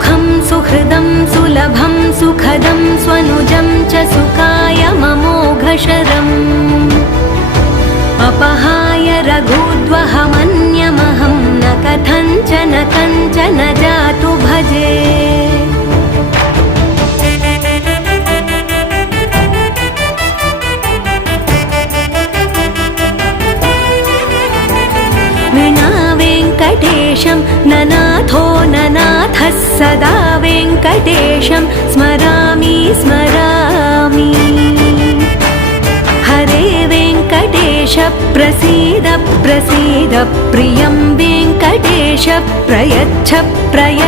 सुखं सुहृदं सुलभं सुखदं स्वनुजं च सुखाय ममोघशरम् अपहाय रघुद्वहमन्यमहं न कथञ्चन कञ्चन जातु भजे। विना वेङ्कटेशं ननाथो ननाथः सदा वेङ्कटेशं स्मरामि स्मरामि। हरे वेङ्कटेश प्रसीद प्रसीद प्रियं वेङ्कटेश प्रयच्छ प्रयच्छ।